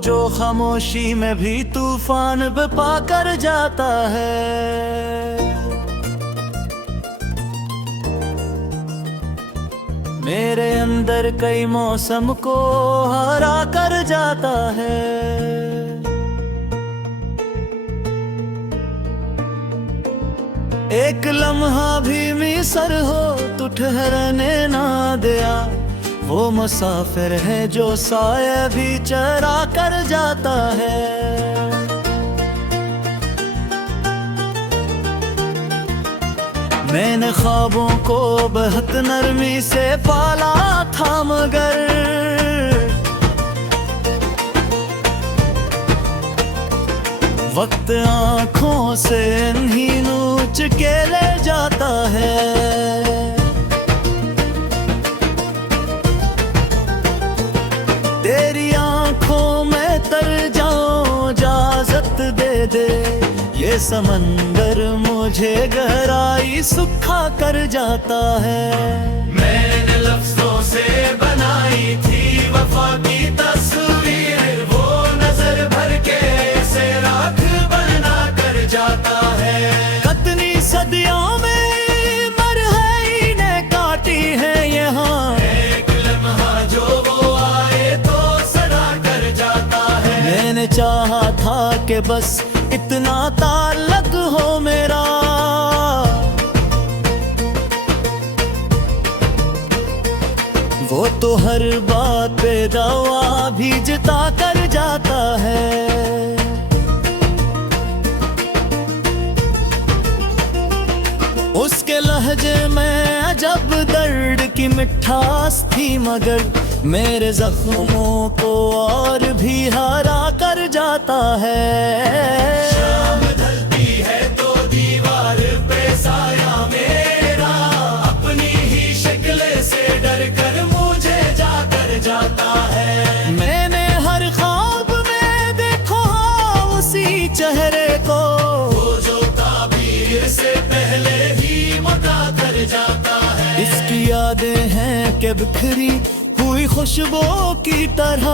जो खामोशी में भी तूफान बपा कर जाता है। मेरे अंदर कई मौसम को हरा कर जाता है। एक लम्हा भी मिसर हो तू ठहरने ना दिया। वो मुसाफिर है जो साया भी चरा कर जाता है। मैंने ख्वाबों को बहुत नरमी से पाला था, मगर वक्त आँखों से इन्हीं नोच के ले जाता है। तेरी आँखों में तर जाऊं, इजाज़त दे दे। ये समंदर मुझे गहराई सुखा कर जाता है। मैंने लफ्जों से बनाई थी वफा की तस्वीर, वो नजर भर के से राख बना कर जाता है। कितनी सदियों में मरहई ने काटी है यहाँ, एक लम्हा जो वो आए तो सड़ा कर जाता है। मैंने चाहा था कि बस इतना ताल्लुक हो मेरा, वो तो हर बात पे दावा भी जता कर जाता है। उसके लहजे में अजब दर्द की मिठास थी, मगर मेरे जख्मों को और भी हरा कर जाता है। शाम ढलती है तो दीवार पे साया मेरा, अपनी ही शक्ल से डर कर मुझे जाकर जाता है। मैंने हर ख्वाब में देखो उसी चेहरे को, वो जो ताबीर से पहले ही मुका कर जाता है। इसकी यादें हैं कि बिखरी हुई खुशबू की तरह,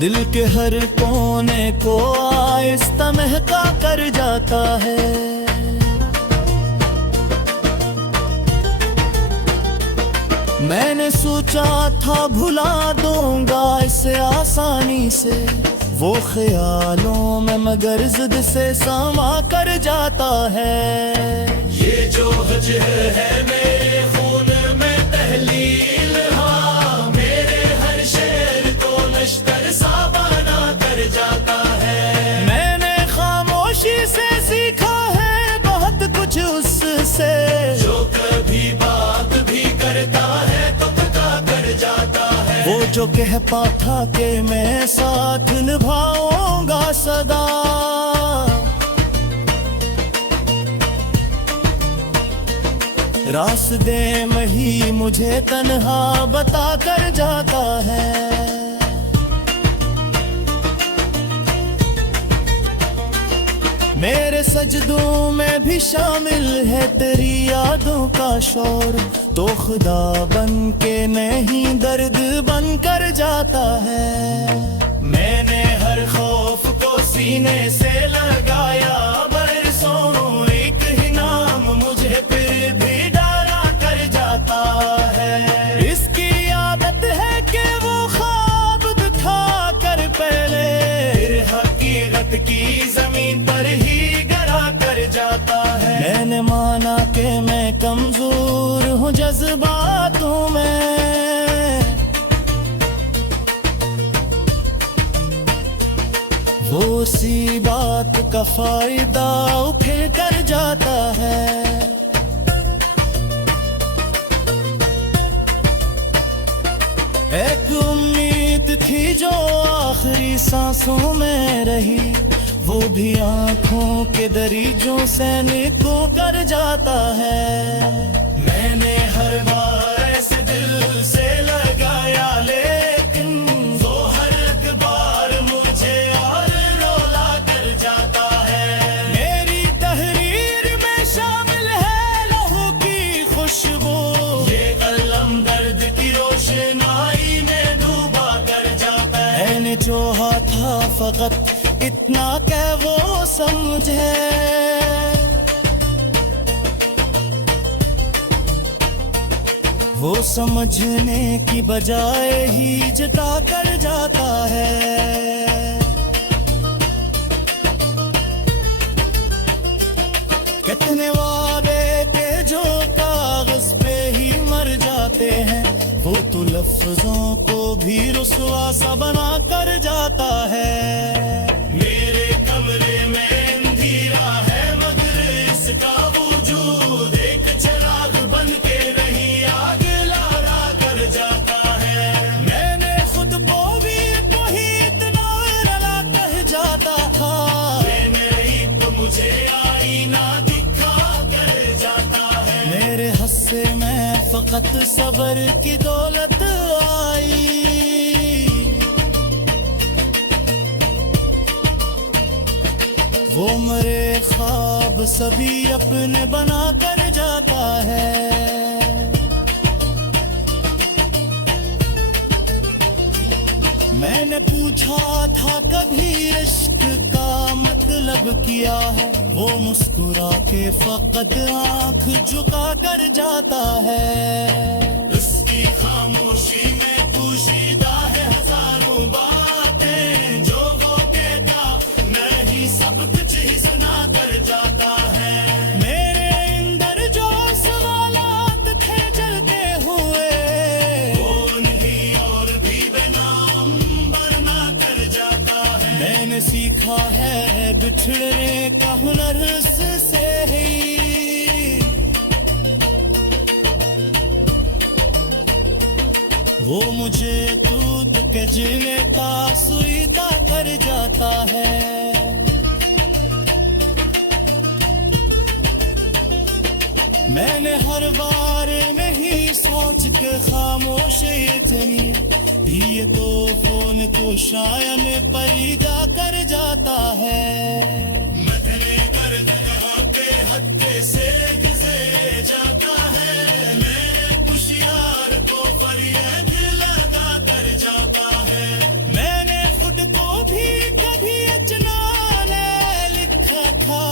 दिल के हर कोने को आहिस्ता महका कर जाता है। मैंने सोचा था भुला दूंगा इसे आसानी से, वो ख्यालों में मगर जिद से समा कर जाता है। ये जो हजर है मेरे खून में तहलील, हाँ मेरे हर शेर को नश्तर सा बना कर जाता है। मैंने खामोशी से सीखा है बहुत कुछ उससे, जो कभी बात भी करता है तो थका कर जाता है। वो जो कहता था कि मैं साथ निभाऊंगा सदा, रास्ते में ही मुझे तन्हा बता कर जाता है। मेरे सजदों में भी शामिल है तेरी यादों का शोर, तो खुदा बन के नहीं दर्द बन कर जाता है। मैंने हर खौफ को सीने से लगाया बरसों, एक ही नाम मुझे फिर भी डरा कर जाता है। इसकी आदत है कि वो ख्वाब दिखा कर पहले फिर हकीकत की जमीन पर ही गिरा कर जाता है। मैंने माना कि मैं कमजोर हूँ जज्बातों में, वो सी बात का फायदा उठा कर जाता है। एक उम्मीद थी जो आखिरी सांसों में रही, वो भी आंखों के दरीजों से निको कर जाता है। मैंने हर बार ऐसे दिल से लगाया, लेकिन वो हर एक बार मुझे और रोला कर जाता है। मेरी तहरीर में शामिल है लहू की खुशबू, ये कलम दर्द मैंने चाहा था फकत इतना कि वो समझे, वो समझने की बजाय ही जता कर जाता है। कितने वादे के जो कागज पे ही मर जाते हैं, वो तो लफ्जों को भी रुसवा सा बना कर जाता है। मेरे कमरे में अंधेरा है मगर इसका वजूद एक चिराग बन के नहीं आग लारा कर जाता है। मैंने खुद को भी वही इतना रला कह जाता था, मेरी तो मुझे आईना मेरे हस्से में फकत सबर की दौलत आई। वो मेरे ख्वाब सभी अपने बना कर जाता है। मैंने पूछा था कभी इश्क का मतलब क्या है, वो मुस्कुरा के फकत आंख झुका कर जाता है। उसकी खामोशी में पोशीदा है हजारों बातें, जो वो कहता नहीं सब कुछ ही सुना कर जाता है। मेरे अंदर जो सवालात थे जलते हुए, वो नहीं और भी बेनाम बरना कर जाता है। मैंने सीखा है बिछड़ने का हुनर से ही, वो मुझे टूट के जीने का सुईदा कर जाता है। मैंने हर बार में ही सोच के खामोश इतनी, ये तो फोन को शायद परिदा कर जाता है। मतने कर्द के हत्थे से गुजरे जाता है, मेरे कुशियार को फरियाद लगा कर जाता है। मैंने खुद को भी कभी अजनाने लिखा था,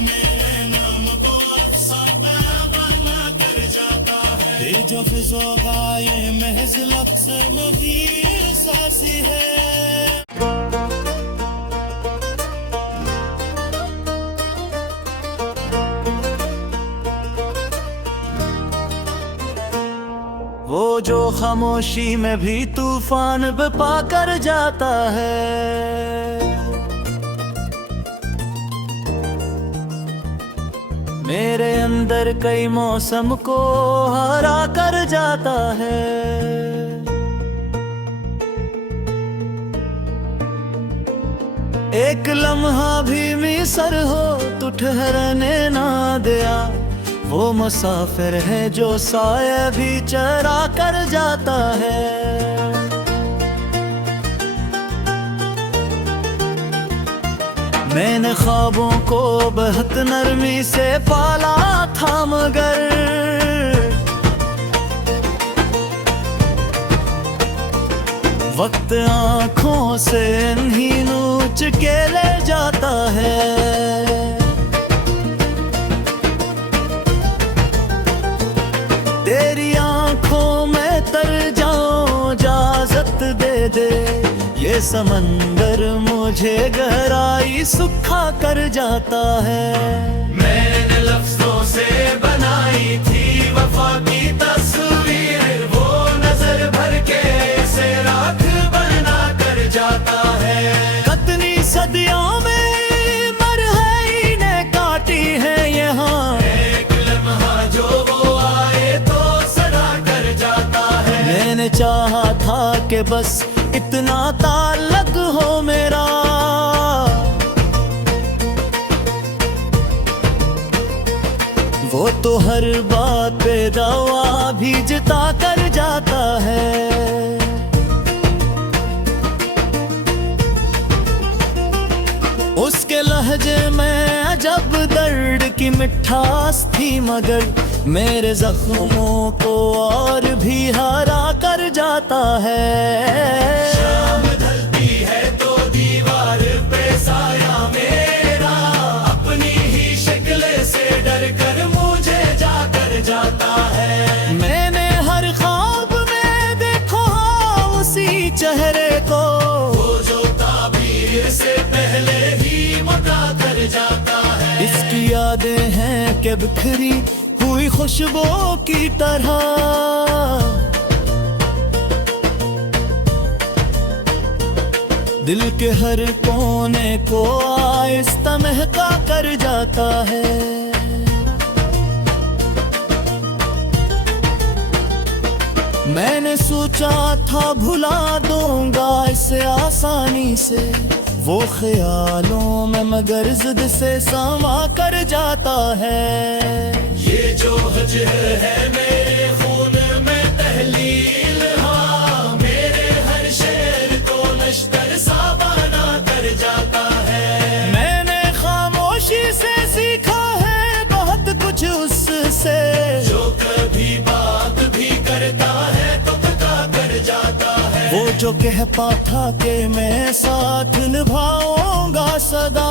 मेरे नाम को अफसाना बना कर जाता है। जो फिजोगा ये महज लफ्ज़ नहीं एहसासी है। वो जो खामोशी में भी तूफान बपा कर जाता है। मेरे अंदर कई मौसम को हरा कर जाता है। एक लम्हा भी मिसर हो तो ठहरने ना दिया, वो मुसाफिर है जो साया भी चरा कर जाता है। मैंने ख्वाबों को बहुत नरमी से पाला था मगर वक्त आँखों से नहीं नोच के ले जाता है। तेरी आँखों में तर जाऊं इजाज़त दे दे, ये समंदर मुझे गहराई सुखा कर जाता है। मैंने लफ्जों से बनाई थी वफा की तस्वीर, वो नजर भर के से राख बना कर जाता है। कितनी सदियों में मरहई ने काटी है यहाँ, एक लम्हा जो वो आए तो सड़ा कर जाता है। मैंने चाहा था कि बस इतना ताल्लुक हो मेरा, वो तो हर बात पे दावा भी जता कर जाता है। उसके लहजे में अजब दर्द की मिठास थी मगर मेरे जख्मों को और भी हरा कर जाता है। शाम ढलती वादे हैं कि बिखरी हुई खुशबुओं की तरह दिल के हर कोने को आहिस्ता महका कर जाता है। मैंने सोचा था भुला दूंगा इसे आसानी से, वो ख्यालों में मगर जिद से समा कर जाता है। ये जो हजर है मेरे खून में तहलील, हाँ मेरे हर शेर को नश्तर सा बना कर जाता है। मैंने खामोशी से सीखा है बहुत कुछ उससे, जो कभी बात भी करता है तो थका कर जाता है। वो जो कहता था कि मैं साथ निभाऊंगा सदा,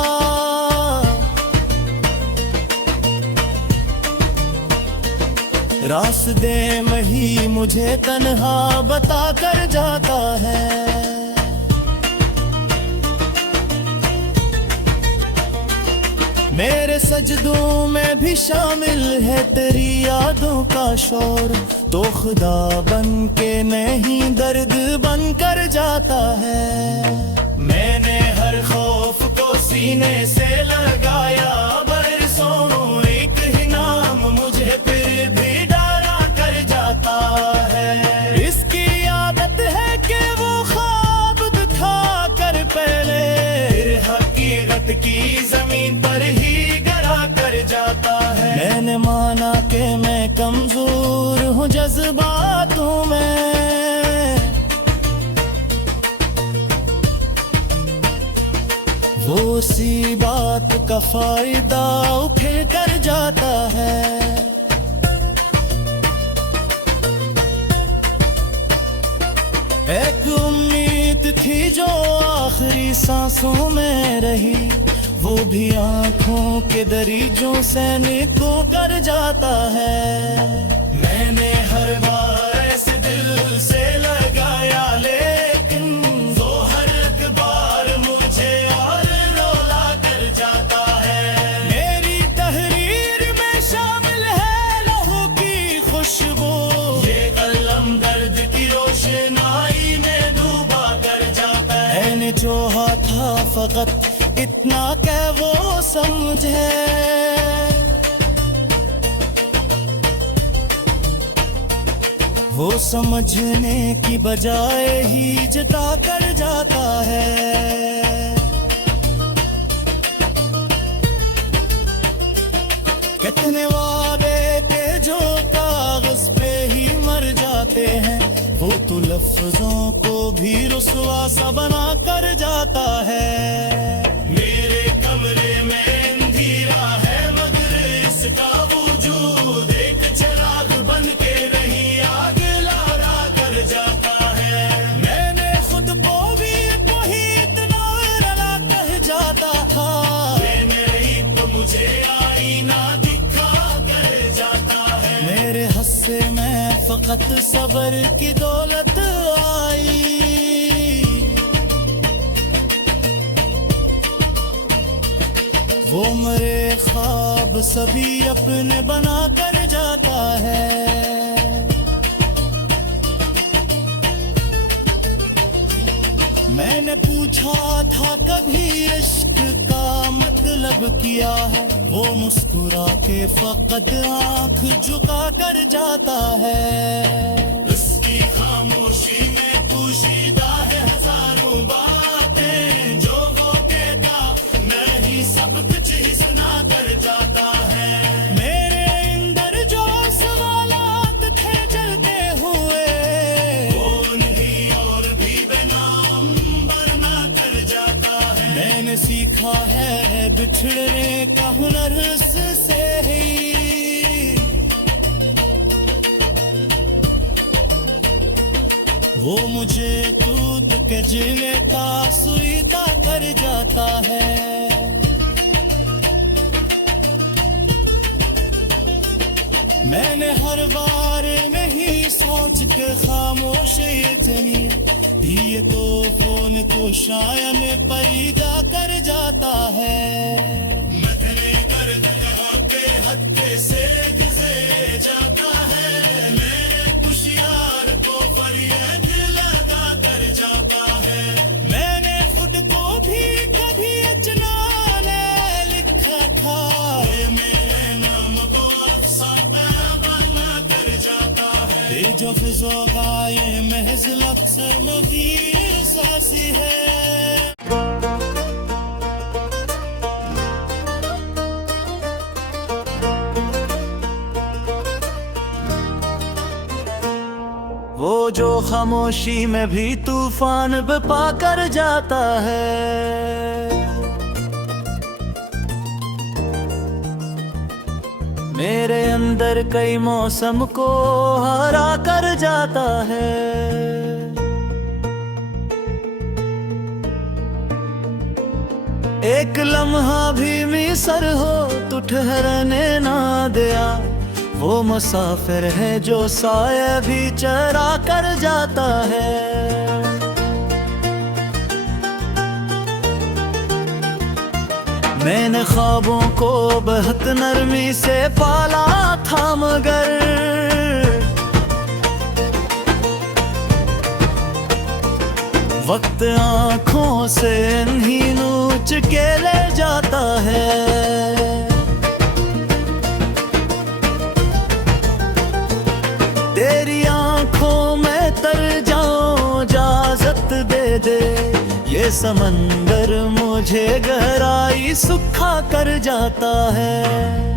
रास्ते में ही मुझे तन्हा बता कर जाता है। मेरे सजदों में भी शामिल है तेरी यादों का शोर, तो खुदा बन के नहीं दर्द बन कर जाता है। मैंने हर खौफ को सीने से लगाया बरसों, एक ही नाम मुझे फिर भी डरा कर जाता है। इसकी आदत है कि वो ख्वाब दिखा कर पहले फिर हकीकत की जमीन पर ही गिरा कर जाता है। मैंने माना कि मैं कमजोर हूँ जज्बातों में, वो सी बात का फायदा उठे कर जाता है। एक उम्मीद थी जो आखिरी सांसों में रही, वो भी आंखों के दरीजों से निको कर जाता है। मैंने हर बार ऐसे दिल से लगाया, लेकिन वो हर एक बार मुझे और रोला कर जाता है। मेरी तहरीर में शामिल है लहू की खुशबू, ये कलम दर्द की रोशनाई में डूबा कर जाता है। मैंने चाहा था फकत इतना क्या वो समझे, वो समझने की बजाय ही जता कर जाता है। कितने वादे के जो कागज पे ही मर जाते हैं, वो तो लफ्जों को भी रुसवा सा बना कर जाता है। मेरे कमरे में अंधेरा है मगर इसका वजूद एक चिराग बन के नहीं आग लारा कर जाता है। मैंने खुद को भी वही इतना रला कह जाता था, मेरी तो मुझे आईना दिखा कर जाता है। मेरे हस्से में फकत सबर की दौलत आई, वो मेरे ख्वाब सभी अपने बना कर जाता है। मैंने पूछा था कभी इश्क का मतलब क्या है, वो मुस्कुरा के फकत आंख झुका कर जाता है। उसकी खामोशी में पोशीदा है हजारों बातें, जो वो कहता मैं ही सब कुछ ही सुना कर जाता है। मेरे अंदर जो सवालात थे जलते हुए, वो नहीं और भी बेनाम बरना कर जाता है। मैंने सीखा है बिछड़ने का हुनर उससे ही, वो मुझे टूट के जीने का सुईता कर जाता है। मैंने हर बार नहीं सोच के खामोश ये जनी, ये तो फोन को शायद में पैदा कर जाता है। मैंने दर्द कहा धक्के से गुजरे जाता है, मेरे कुशियार को फरियाद लगा कर जाता है। मैंने खुद को भी कभी अजनाने लिखा था, ये मेरे नाम को अफसाना बना कर जाता है। ये जो फिज़ो का ये महज लफ्ज़ नहीं एहसासी है। वो जो खामोशी में भी तूफान बपा कर जाता है, मेरे अंदर कई मौसम को हरा कर जाता है। एक लम्हा भी मिसर हो तू ठहरने ना दिया, वो मुसाफिर है जो साया भी चरा कर जाता है। मैंने ख्वाबों को बहुत नरमी से पाला था, मगर वक्त आँखों से इन्हीं नोच के ले जाता है। तेरी आँखों में तर जाऊं, इजाज़त दे दे, ये समंदर मुझे गहराई सुखा कर जाता है।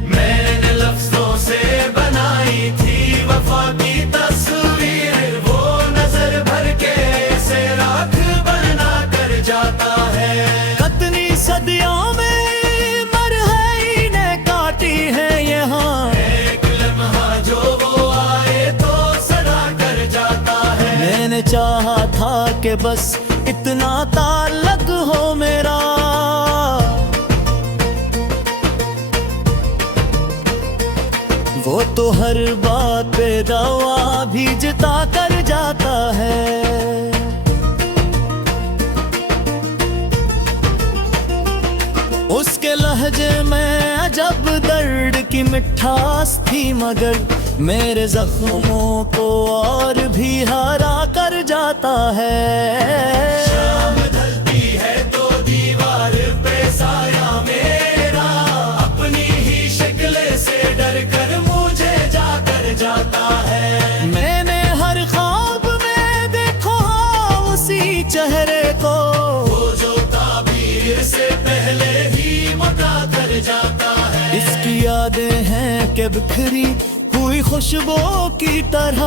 मैंने लफ्ज़ों से बनाई थी वफा की तस्वीर, वो नजर भर के से राख बना कर जाता है। कितनी सदियों में मरहई ने काटी है यहाँ, एक लम्हा जो वो आए तो सदा कर जाता है। मैंने चाहा था कि बस इतना ताल्लुक हो मेरा, वो तो हर बात पे दावा भी जता कर जाता है। उसके लहजे में अजब दर्द की मिठास थी, मगर मेरे जख्मों को और भी हरा कर जाता है। शाम ढलती है तो दीवार पे साया मेरा, अपनी ही शक्ल से डर कर मुझे जाकर जाता है। मैंने हर ख्वाब में देखो उसी चेहरे को, वो जो ताबीर से पहले ही मुका कर जाता है। इसकी यादें हैं कि बिखरी हुई खुशबू की तरह,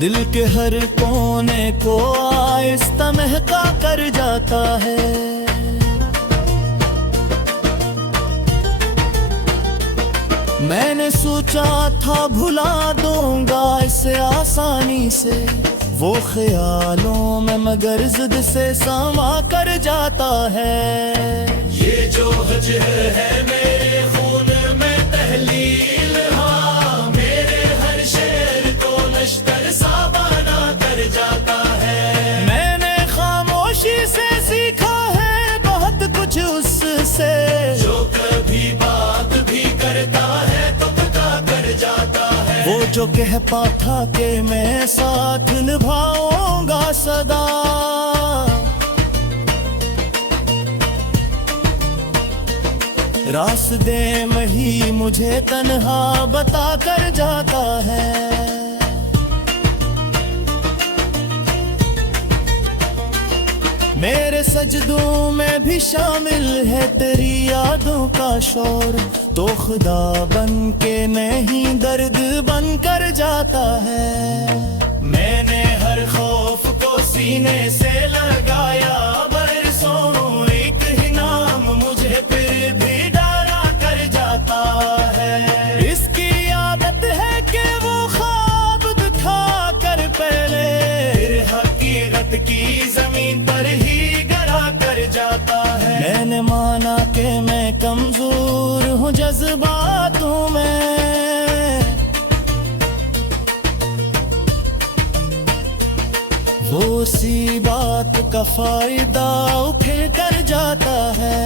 दिल के हर कोने को आहिस्ता महका कर जाता है। मैंने सोचा था भुला दूंगा इसे आसानी से, वो ख्यालों में मगर जिद से समा कर जाता है। ये जो हजर है मेरे खून में तहलील, हाँ मेरे हर शेर को लश्कर सा बना कर जाता है। मैंने खामोशी से सीखा है बहुत कुछ उससे, जो कभी बात भी करता है तो थका कर जाता है। वो जो कहता था कि मैं साथ निभाऊंगा सदा, रास्ते में ही मुझे तन्हा बता कर जाता है। मेरे सजदों में भी शामिल है तेरी यादों का शोर, तो खुदा बन के नहीं दर्द बन कर जाता है। मैंने हर खौफ को सीने से लगाया बरसों, एक ही नाम मुझे फिर भी डरा कर जाता है। इसकी आदत है कि वो ख्वाब दिखा कर पहले हकीकत की जमीन पर ही गिरा कर जाता है। मैंने माना कि मैं कमजोर हूँ जज्बातों में, वो सी बात का फायदा उठे कर जाता है।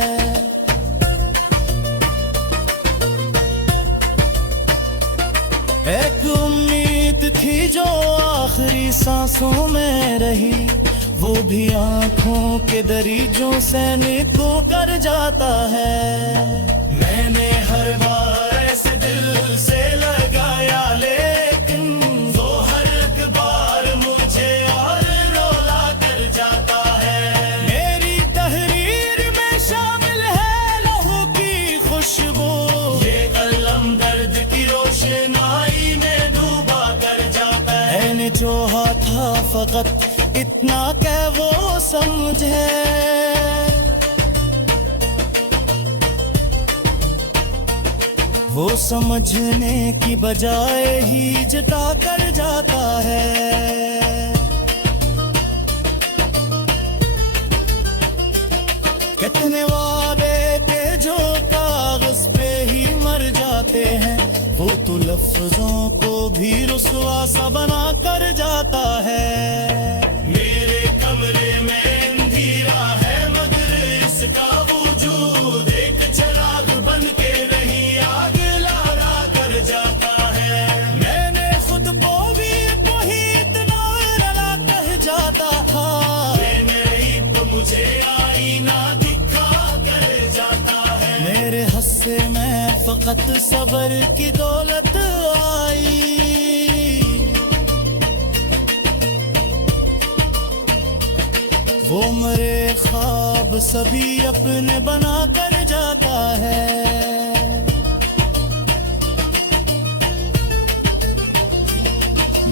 एक उम्मीद थी जो आखिरी सांसों में रही, वो भी आंखों के दरीजों से निको कर जाता है। मैंने हर बार ऐसे दिल से लगाया, लेकिन वो हर एक बार मुझे और रोला कर जाता है। मेरी तहरीर में शामिल है लहू की खुशबू, ये कलम दर्द की रोशनाई में डूबा कर जाता है। मैंने चाहा था फकत इतना क्या वो समझे, वो समझने की बजाय ही जता कर जाता है। कितने वादे के जो कागज पे ही मर जाते हैं, वो तो लफ्जों को भी रुसवा सा बना कर जाता है। मेरे कमरे में अंधेरा है मगर इसका वजूद एक चिराग बन के नहीं आग लारा कर जाता है। मैंने खुद को भी वही इतना रला कह जाता था, मेरी तो मुझे आईना दिखा कर जाता है। मेरे हस्से में फकत सबर की दौलत आई, वो मेरे ख्वाब सभी अपने बना कर जाता है।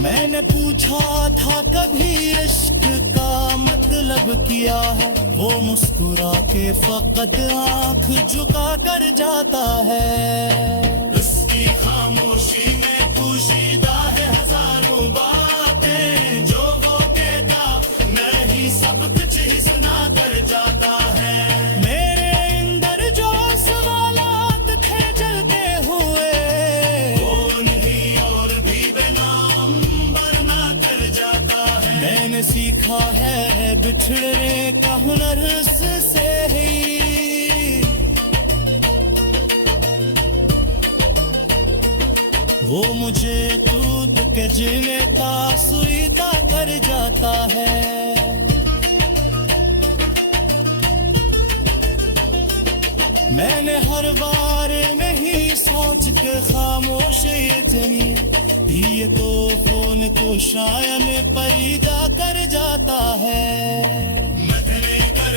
मैंने पूछा था कभी इश्क का मतलब क्या है, वो मुस्कुरा के फकत आंख झुका कर जाता है। उसकी खामोशी में पोशीदा है हजारों बातें, जो वो कहता मैं ही सब कुछ ही सुना कर जाता है। मेरे अंदर जो सवालात थे जलते हुए, वो नहीं और भी बेनाम बरना कर जाता है। मैंने सीखा है बिछड़ने का हुनर से ही, वो मुझे टूट के जीने का सुईता कर जाता है। मैंने हर बार नहीं सोच के खामोश ये जमी, ये तो फोन को शायद परिजा कर जाता है। मैं तेरे कर